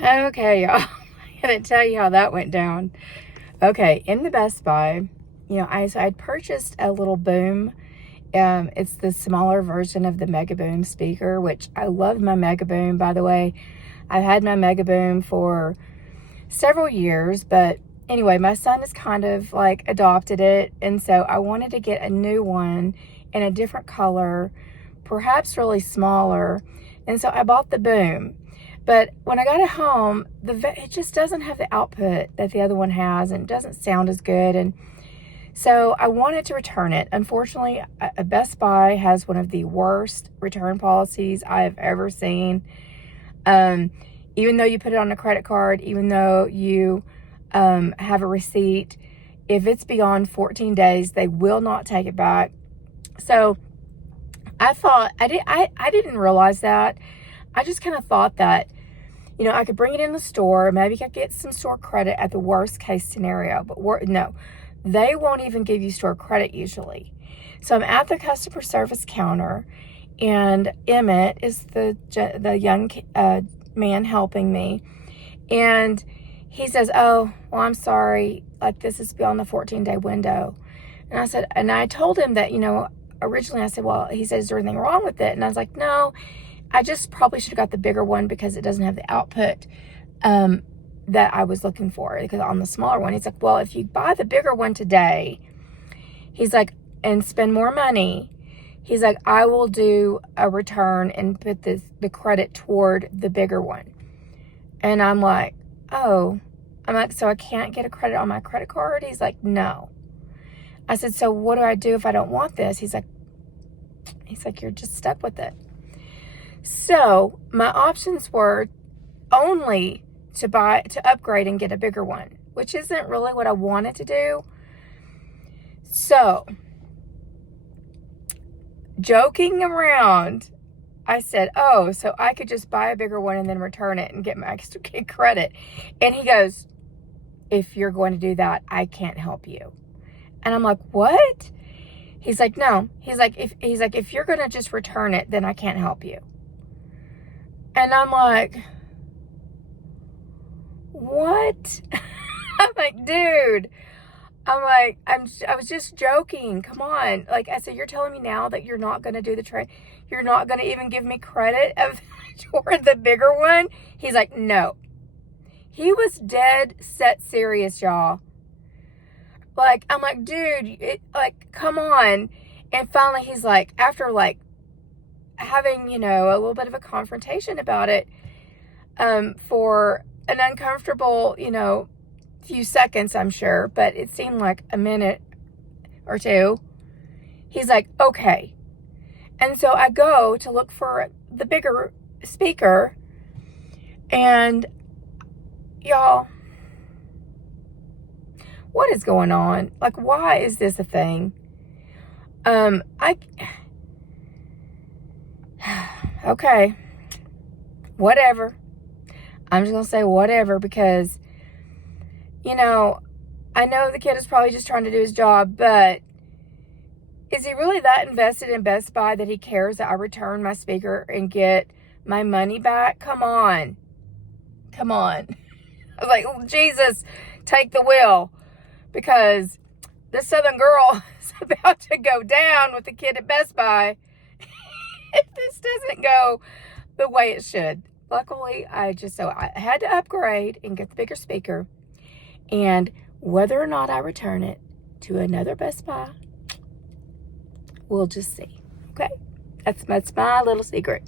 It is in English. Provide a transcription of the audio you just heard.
Okay, y'all. I'm gonna tell you how that went down. Okay, in the Best Buy, I'd purchased a little boom. It's the smaller version of the Mega Boom speaker, which I love my Mega Boom, by the way. I've had my Mega Boom for several years, but anyway, my son has kind of like adopted it, and so I wanted to get a new one in a different color, perhaps really smaller, and so I bought the Boom. But when I got it home, it just doesn't have the output that the other one has, and it doesn't sound as good. And so I wanted to return it. Unfortunately, Best Buy has one of the worst return policies I have ever seen. Um, Even though you put it on a credit card, even though you have a receipt, if it's beyond 14 days, they will not take it back. So I thought, I didn't realize that. I just kind of thought that, I could bring it in the store. Maybe I could get some store credit at the worst case scenario. But no, they won't even give you store credit usually. So I'm at the customer service counter, and Emmett is the young man helping me. And he says, "Oh, well, I'm sorry. Like, this is beyond the 14-day window." And I told him that, originally I said, well, he said, "Is there anything wrong with it?" And I was like, "No, I just probably should have got the bigger one because it doesn't have the output that I was looking for." Because on the smaller one, he's like, "Well, if you buy the bigger one today," he's like, "and spend more money," he's like, "I will do a return and put the credit toward the bigger one." And I'm like, "Oh." I'm like, "So I can't get a credit on my credit card?" He's like, "No." I said, "So what do I do if I don't want this?" He's like, "You're just stuck with it." So my options were only to upgrade and get a bigger one, which isn't really what I wanted to do. So, joking around, I said, "Oh, so I could just buy a bigger one and then return it and get my extra credit." And he goes, "If you're going to do that, I can't help you." And I'm like, "What?" He's like, "No." He's like, if you're going to just return it, then I can't help you." And I'm like, "What?" I'm like, "Dude." I was just joking. Come on. Like I said, you're telling me now that you're not going to do the trade. You're not going to even give me credit of toward the bigger one. He's like, "No." He was dead set serious, y'all. Like, I'm like, "Dude, come on." And finally he's like, after like having, a little bit of a confrontation about it, for an uncomfortable, few seconds, I'm sure, but it seemed like a minute or two. He's like, "Okay." And so I go to look for the bigger speaker, and y'all, what is going on? Like, why is this a thing? I okay, whatever. I'm just gonna say whatever because, I know the kid is probably just trying to do his job, but is he really that invested in Best Buy that he cares that I return my speaker and get my money back? Come on. Come on. I was like, "Oh, Jesus, take the wheel." Because this Southern girl is about to go down with the kid at Best Buy if this doesn't go the way it should. Luckily, I had to upgrade and get the bigger speaker. And whether or not I return it to another Best Buy, we'll just see. Okay? That's my little secret.